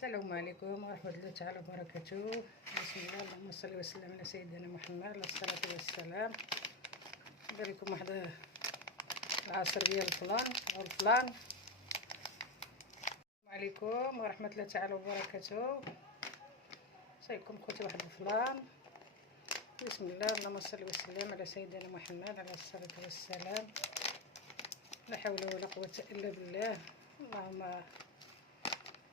السلام عليكم ورحمة الله تعالى وبركاته. بسم الله، اللهم صل وسلم على سيدنا محمد عليه الصلاة والسلام. ندير لكم واحد العصير ديال الفلان او الفلان. السلام عليكم ورحمة الله تعالى وبركاته. صايبكم خوتي واحد الفلان. بسم الله، اللهم صل وسلم على سيدنا محمد عليه الصلاة والسلام. لا حول ولا قوة إلا بالله. اللهم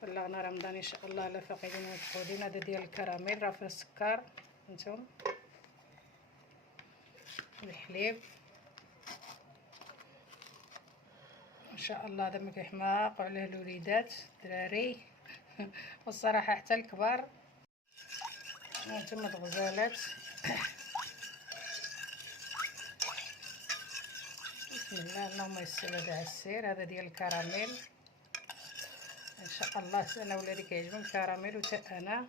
بلغنا رمضان ان شاء الله لا فاقدين مفقودين. هذا ديال الكراميل راه فيه السكر، هانتوما الحليب ان شاء الله. هذا ما كيحماق عليه الوليدات الدراري والصراحه حتى الكبار. هانتوما الغزالات. بسم الله، اللهم يسر هذا عسير. هذا ديال الكراميل ان شاء الله. انا ولادي كيعجبهم الكراميل وتا انا.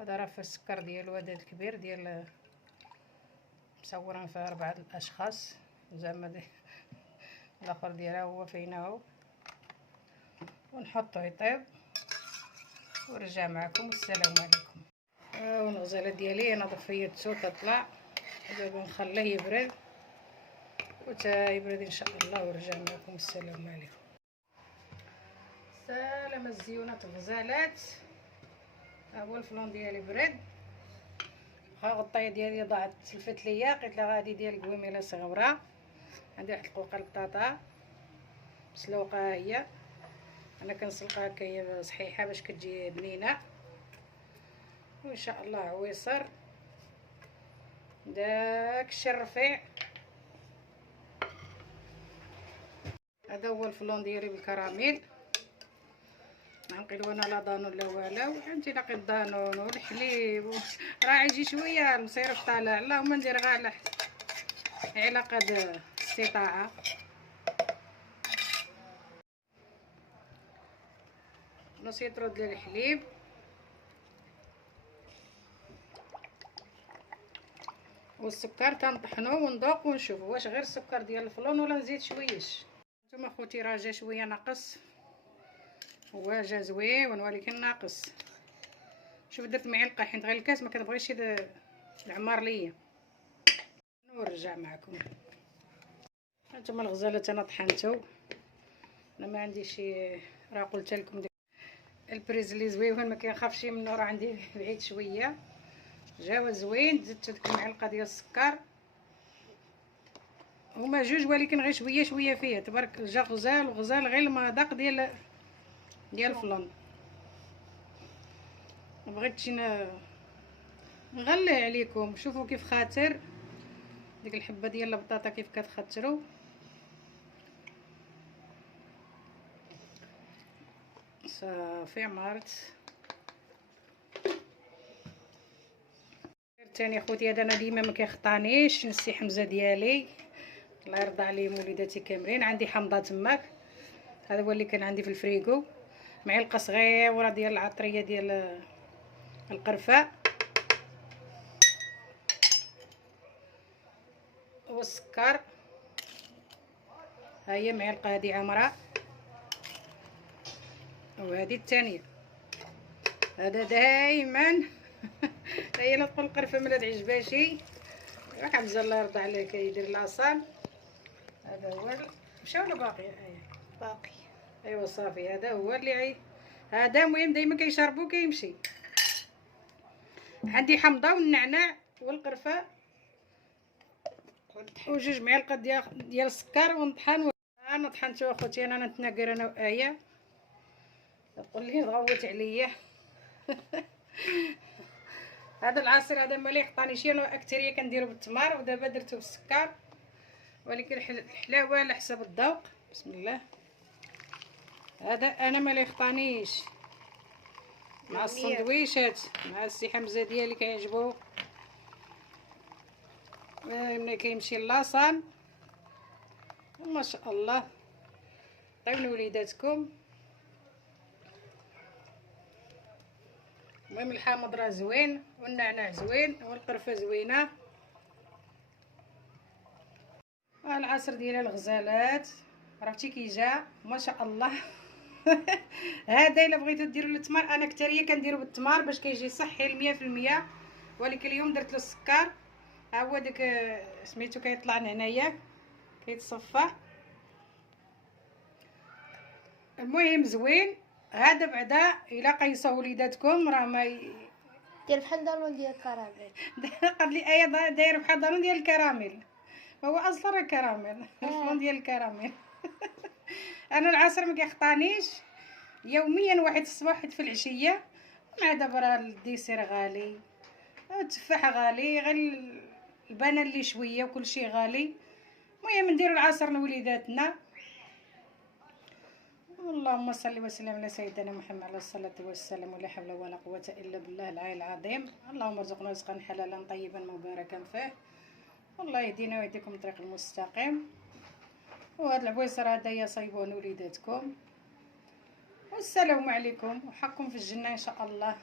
هذا راه فيه السكر ديالو، هذا الكبير ديال مصورين فيه 4 الاشخاص، زعما الاخر ديالها هو فيناهو. ونحطو يطيب ونرجع معكم. والسلام عليكم. والغزاله ديالي انا ضفيتو تطلع، دابا نخليه يبرد وتا يبرد ان شاء الله ونرجع معكم. السلام عليكم. سلام الزيونات الغزالات. ها هو الفلان ديالي برد. ها الغطايه ديالي ضاعت تلفت ليا، قلت لها هادي ديال الكويميله صغيره. عندي واحد القوقه البطاطا مسلوقه، هي انا كنسلقها هكا هي صحيحه باش كتجي بنينه. وان شاء الله عويصر داك الشي الرفيع. هذا هو الفلون ديالي بالكراميل. ما نقيلو انا لا دانون لا والو. انت نقي الدانون والحليب راه يجي شويه المصيرف طالع. اللهم ندير غير على علاقه الاستطاعه. نص يطرو ديال الحليب والسكر، تنطحنو ونذوق ونشوف واش غير السكر ديال الفلون ولا نزيد شويش. نتوما خوتي راه جا شويه ناقص، هو جا زوين ولكن ناقص. شوف درت معلقه حيت غير الكاس ما كنبغيش العمار ليا. ونرجع معكم. هانتوما الغزالات انا طحنتو. انا ما عنديش، راه قلت لكم ديك البريز اللي زويون ما كنخافش منه، راه عندي بعيد شويه. جاوا زوين. زدت ديك المعلقه ديال السكر. هما جوج ولكن غير شويه شويه فيه. تبارك جا غزال وغزال غير المذاق ديال الفلان. بغيتش نغلي عليكم. شوفوا كيف خاطر ديك الحبه ديال البطاطا كيف كتخطروا. صافي عمرت. ثاني خوتي هذا انا ديما ما كيخطانيش نسي حمزه ديالي، الله يرضى عليهم وليداتي كاملين. عندي حمضه تماك، هذا هو اللي كان عندي في الفريغو. معلقه صغيره ديال العطريه ديال القرفه والسكر. ها هي معلقه هذه عامره وهذه الثانيه. هذا دائما هي لا تقول القرفه ما تعجبهاش. حمزه الله يرضى عليه كيدير العصال. هذا هو مشى ولا باقي؟ باقي. ايوا صافي. هذا هو اللي هذا مهم دائما كيشربو كيمشي. عندي حمضه والنعناع والقرفه وجوج معالق ديال السكر ونطحن. انا طحنتو اخوتي. انا نتناقر انا وايه. تقول لي ضغوت عليا هذا العصير هذا ما لي خطانيش. انا اكثريه كنديرو بالتمر ودابا درتو بالسكر، ولكن الحلاوه على حسب الذوق. بسم الله. هذا انا ما لي خطانيش مع السندويشات مع السي حمزه ديالي كيعجبو. ملي كيمشي لاصال ما شاء الله. طيبوا وليداتكم. المهم الحامض راه زوين والنعناع زوين والقرفه زوينه. العصير ديال الغزالات عرفتي كي جا ما شاء الله. هذا الا بغيتو ديروا التمر، انا كتاريه كنديرو بالتمر باش كيجي صحي 100%. ولكن اليوم درت له السكر. ها هو داك سميتو كيطلع هنايا كيتصفى. المهم زوين هذا. بعدا الا قيسوا وليداتكم راه ما دير بحال دالون ديال الكراميل. قال لي ايه داير بحال دارون ديال الكراميل. هو اصلا راه كراميل الفلون ديال الكراميل. انا العصر ما كيخطانيش يوميا، واحد الصباح واحد في العشيه. مع دابا راه الديسير غالي، التفاح غالي، غير البنان اللي شويه وكلشي غالي. المهم نديرو العصر لوليداتنا. اللهم صل وسلم على سيدنا محمد عليه الصلاه والسلام. ولا حول ولا قوه الا بالله العلي العظيم. اللهم ارزقنا رزقا حلالا طيبا مباركا فيه. والله يهدينا ويهديكم الطريق المستقيم. وهاد العبويصر هدايا صايبون وليداتكم. والسلام عليكم وحقكم في الجنه ان شاء الله.